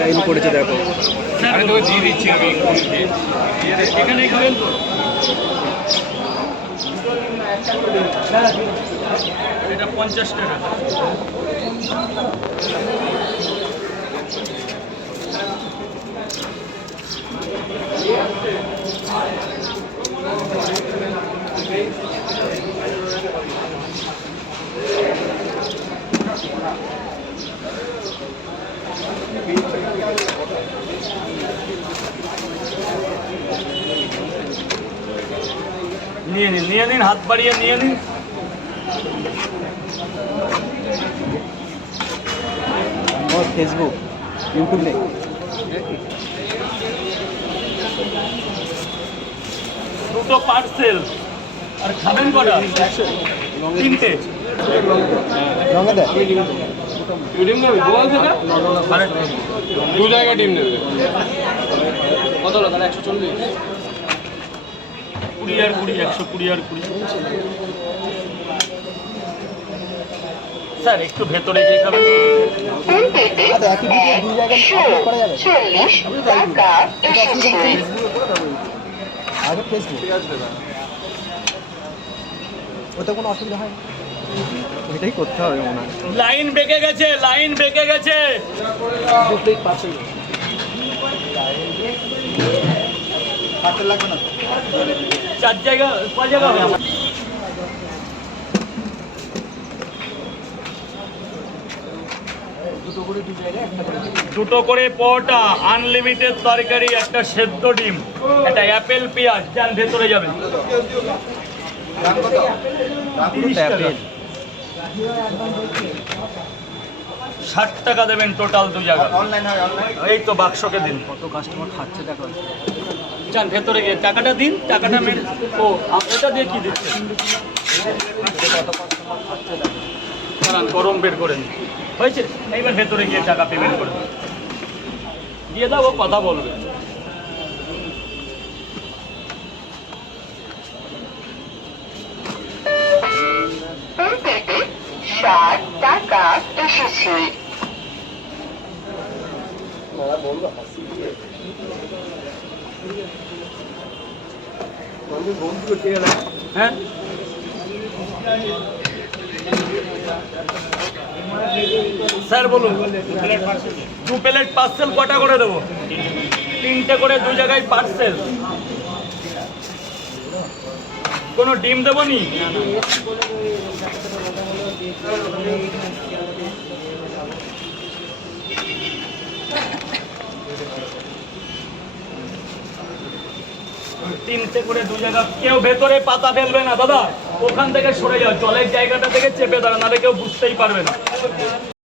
Line পড়েছে দেখো। আরে তোকে দিয়ে দিচ্ছি আমি এখানে খাবেন তো। এটা 50 টাকা। নিয়ে নিন হাত বাড়িয়ে নিয়ে নিন। ফেসবুক ইউটিউব নেই। দুটো পার্সেল আর খাবেন কটা? তিনটে। রঙে দেয় ডিম নেবে গোয়াল থেকে? দু জায়গায় ডিম নেবে। কত হলো তাহলে? 140। 20 আর 20, 120 আর 20। স্যার একটু ভেতরে গিয়ে খাবেন। আচ্ছা একই ভিডিও দুই জায়গায় আপলোড করা যাবে? আগে ফেসবুক ওতে কোনো অসুবিধা হয় না? ওইটাই করতে হবে মনে হয়। লাইন বেঁকে গেছে, লাইন বেঁকে গেছে। লাগবে না 4 জায়গা 5 জায়গা হবে। দুটো করে পরোটা, আনলিমিটেড তরকারি, একটা সেদ্ধ ডিম, একটা অ্যাপেল পেঁয়াজ। যান ভেতরে যাবেন। 30 টাকা। 60 টাকা দেবেন টোটাল দু জায়গা। অনলাইন হয় অনলাইন। এই তো বাক্সকে দিন। কত কাস্টমার খাচ্ছে দেখো। যান ভেতরে গিয়ে টাকাটা দিন। টাকাটা মেরে ও এটা দিয়ে কি দিচ্ছেন? দাঁড়ান গরম বের করেন। হয়েছে? এইবার ভেতরে গিয়ে টাকা পেমেন্ট করে দিয়ে দাও, ও কথা বলবে। টাকা এসেছে। হ্যাঁ স্যার বলুন। 2 প্লেট পার্সেল কটা করে দেবো? 3টে করে দু জায়গায় পার্সেল। কোনো ডিম দেবো নি? তিনটে করে দু জায়গা। কেউ ভেতরে পাতা ফেলবে না দাদা, ওখান থেকে সরে যাও। জলের জায়গাটা থেকে চেপে দাঁড়ান, নাহলে কেউ বুঝতেই পারবে না।